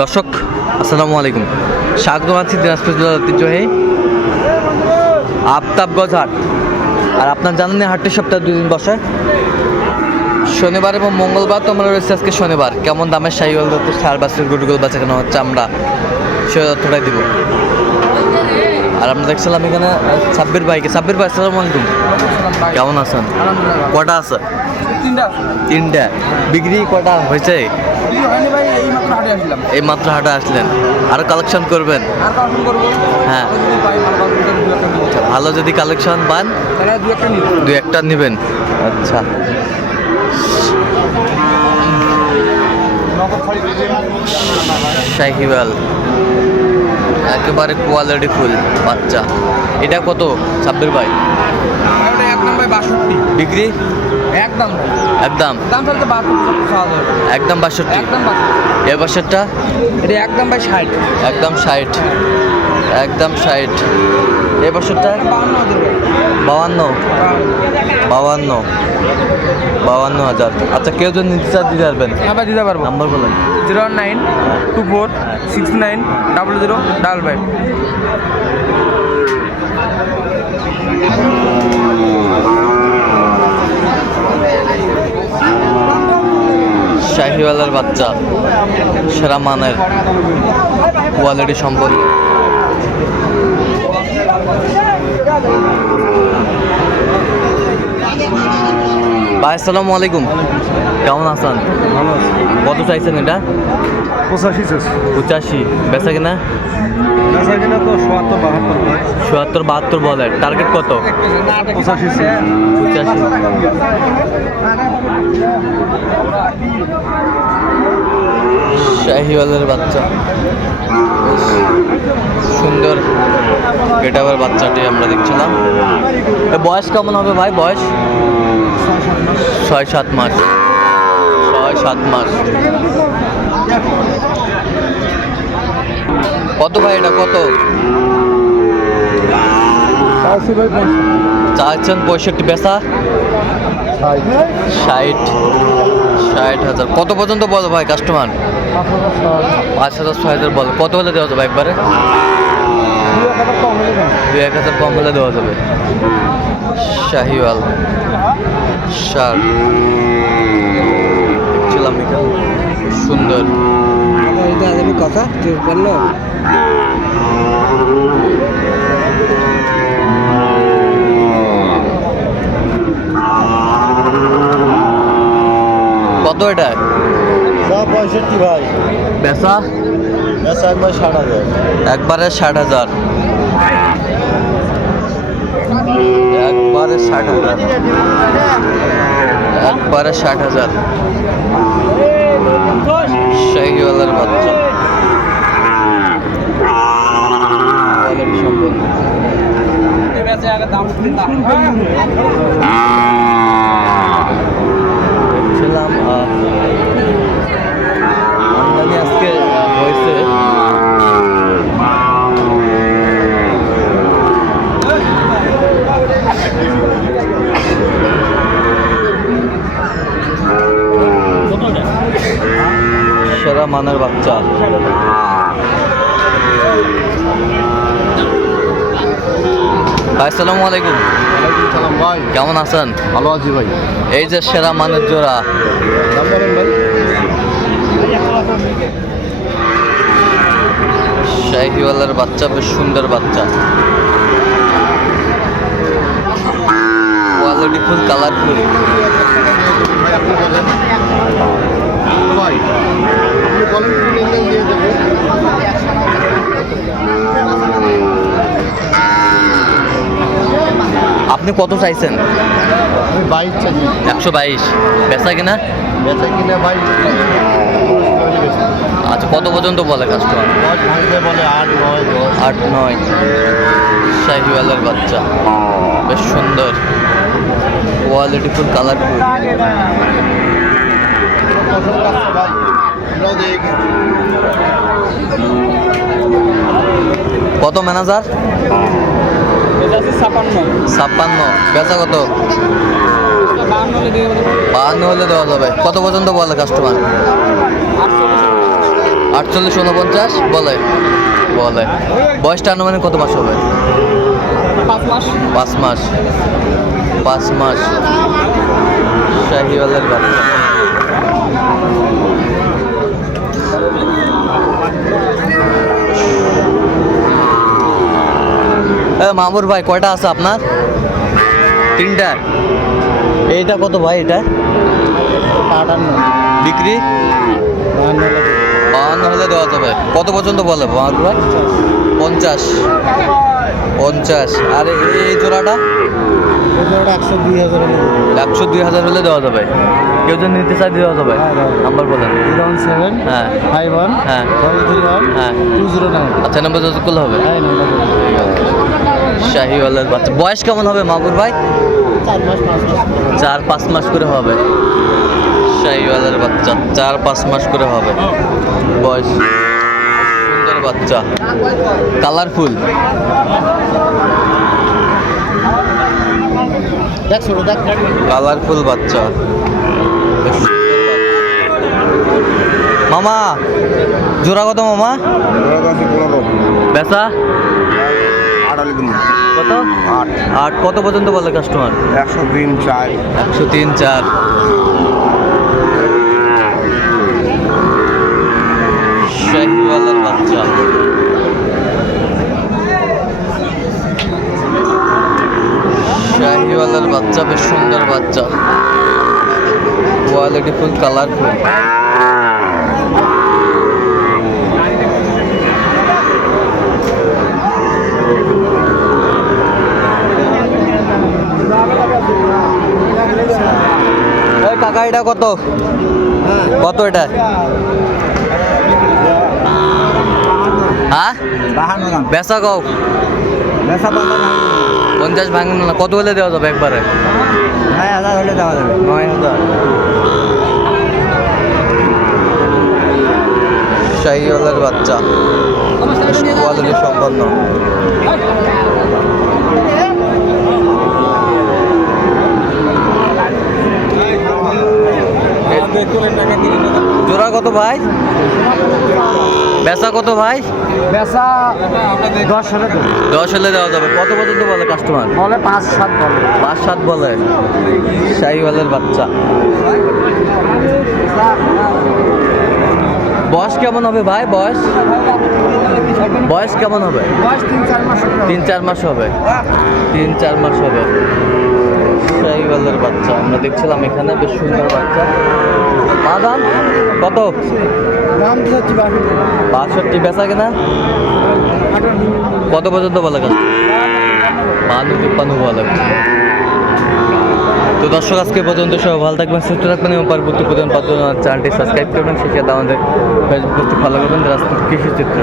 দর্শক, আসসালামু আলাইকুম। স্বাগত আছি দিনাজপুর জেলার ঐতিহ্যবাহী আফতাবগঞ্জ হাট আর আপনার জানেন হাটটি সপ্তাহে দুই দিন বসে। শনিবার এবং মঙ্গলবার তো আমরা রয়েছে আজকে শনিবার। কেমন দামের সাই দত্ত সার বাসের গুটগুল বাচ্চা কেন হচ্ছে আমরা সে তথ্যটাই দিব। আর আমরা দেখছিলাম এখানে সাব্বির ভাইকে। সাব্বির ভাই আসসালামু আলাইকুম। কেমন আছেন? কটা আছে? তিনটা বিক্রি কটা হয়েছে? এই মাত্র হাটে আসলেন। কালেকশন করবেন? আর কালেকশন করব। হ্যাঁ। ভালো যদি কালেকশন পান? দু একটা নিবো। নেবেন। আচ্ছা। শাহিওয়াল। একেবারে কোয়ালিটি ফুল বাচ্চা। এটা কত? ছাব্বির ভাই। বিক্রি? একদম একদম একদম বাষট্টি এ বাষট্টা? এটা একদম ভাই ষাট। একদম ষাট। একদম ষাট। এ বছরটা? বাউন্ন। বাউান্ন। বাউান্ন হাজার। আচ্ছা কেউ যদি নিতে চান দিতে পারবেন। হ্যাঁ ভাই দিতে পারব। নাম্বার বলেন। Zero nine two four six nine double zero double five. শাহিওয়ালার বাচ্চা সেরা মানের কোয়ালিটি সম্পন্ন। ভাই আসসালামু আলাইকুম। কেমন আছেন? কত চাইছেন এটা? পঁচাশি পঁচাশি। বেচা কিনা? চুয়াত্তর বাহাত্তর বলে। টার্গেট কত? পঁচাশি পঁচাশি। শাহিওয়ালের বাচ্চা। সুন্দর গেটাবের বাচ্চাটি আমরা দেখছিলাম। বয়স কেমন হবে ভাই? বয়স? ছয় সাত মাস। ছয় সাত মাস। কত ভাই এটা কত? চাচ্ছেন পঁয়ষট্টি পেশা ষাট। ষাট হাজার। কত পর্যন্ত বলো ভাই কাস্টমার? পাঁচ হাজার ছয় হাজার বলো। কত হলে দেওয়া যাবে একবারে? দু এক হাজার কম হলে দেওয়া যাবে। শাহিওয়াল সার দেখছিলাম সুন্দর। কথা করল কত এটা? পঁয়ষট্টি ভাই। বেচা? একবার ষাট হাজার। একবারে ষাট হাজার। একবারে ষাট হাজার। একবারে ষাট হাজার। শাহিওয়ালার বাচ্চা। কোয়ালিটি সম্পন্ন দেখছিলাম আহ, আমদানি আজকে আহ, হয়েছে। সেরা মানের বাচ্চা। ভাই আসসালামু আলাইকুম। সালাম ভাই। কেমন আছেন? ভালো আছি ভাই। এই যে সেরা মানের জোড়া দাম বলেন ভাই শাহিওয়ালার বাচ্চা বেশ সুন্দর বাচ্চা। কোয়ালিটি ফুল কালারফুল আপনি কত চাইছেন? বাইশ একশো বাইশ। বেচা কিনা? বেচা কিনে ভাই আচ্ছা কত পর্যন্ত বলে কাস্টমার বলে আট নয় আট নয়। শাহিওয়ালার বাচ্চা। বেশ সুন্দর। কোয়ালিটি ফুল কালারফুল কত ম্যানেজার ছাপ্পান্ন। বেচা কত? বাহান্ন হলে দেওয়া যাবে। কত পর্যন্ত বলে কাস্টমার আটচল্লিশ উনপঞ্চাশ বলে। বলে। বয়সটা আনুমানিক কত মাস হবে? পাঁচ মাস। পাঁচ মাস। পাঁচ মাস। শাহিওয়ালের বাচ্চা মামুর ভাই কয়টা আছে আপনার? তিনটা। এইটা কত ভাই এটা? আটান্ন। বিক্রি? বাহান্ন বাহান্ন হলে দেওয়া যাবে। কত পর্যন্ত বলে? মামুর ভাই পঞ্চাশ। পঞ্চাশ। আর এই- জোড়াটা? একশো দুই হাজার একশো দুই হাজার হলে দেওয়া যাবে। কেউ যদি নিতে চাই দেওয়া যাবে। হ্যাঁ, দেওয়া যাবে। নাম্বার বলেন। জিরো ওয়ান সেভেন হ্যাঁ। ফাইভ ওয়ান হ্যাঁ। ডবল থ্রি ওয়ান হ্যাঁ। টু জিরো নাইন আচ্ছা নাম্বার যোগাযোগ করলে হবে। হ্যাঁ শাহিওয়ালের বাচ্চা। বয়স কেমন হবে মাগুর ভাই? চার মাস পাঁচ মাস। চার পাঁচ মাস করে হবে। শাহিওয়ালের বাচ্চা। চার পাঁচ মাস করে হবে। বয়স। সুন্দর বাচ্চা। কালারফুল। দেখ ছোট দেখ। কালারফুল বাচ্চা। বাচ্চা। মামা জোড়া কত মামা? বেচা? কত? আট। আট। কত পর্যন্ত বলে কাস্টমার একশো তিন চার। একশো তিন চার শাহিওয়ালার বাচ্চা শাহিওয়ালার বাচ্চা বেশ সুন্দর বাচ্চা। কোয়ালিটি ফুল কালারফুল কাকা এটা কত? কত এটা? হ্যাঁ? বেচা কও? পঞ্চাশ ভাঙন না কত হলে দেওয়া যাবে একবারে? নয় হাজার হলে দেওয়া যাবে। নয় হাজার। শাহিওয়ালের বাচ্চা। কোয়ালিটি সম্পন্ন। জোড়া কত ভাই? বেচা কত ভাই? বেসা দশ হলে দশ হলে দেওয়া যাবে। কত পর্যন্ত বলে কাস্টমার বলে পাঁচ সাত বলে। পাঁচ সাত বলে। শাহিওয়ালের বাচ্চা। বয়স কেমন হবে ভাই? বয়স? বয়স কেমন হবে? তিন চার মাস হলে তিন চার মাস হবে। তিন চার মাস হবে। শাহিওয়ালের বাচ্চা। আমরা দেখছিলাম এখানে বেশ সুন্দর বাচ্চা। বাদাম? কত? দাম বাষট্টি বেচা কিনা? কত পর্যন্ত বলে কাজ বান্ন তিপ্পান্ন বলে তো দর্শক আজকে পর্যন্ত সবাই ভালো থাকবেন সুস্থ থাকবেন এবং পরবর্তী প্রধান পাত্র চ্যানেলটি সাবস্ক্রাইব করবেন। সাথে আমাদের ফেসবুক ফলো করবেন। রাজনীতি কৃষি চিত্র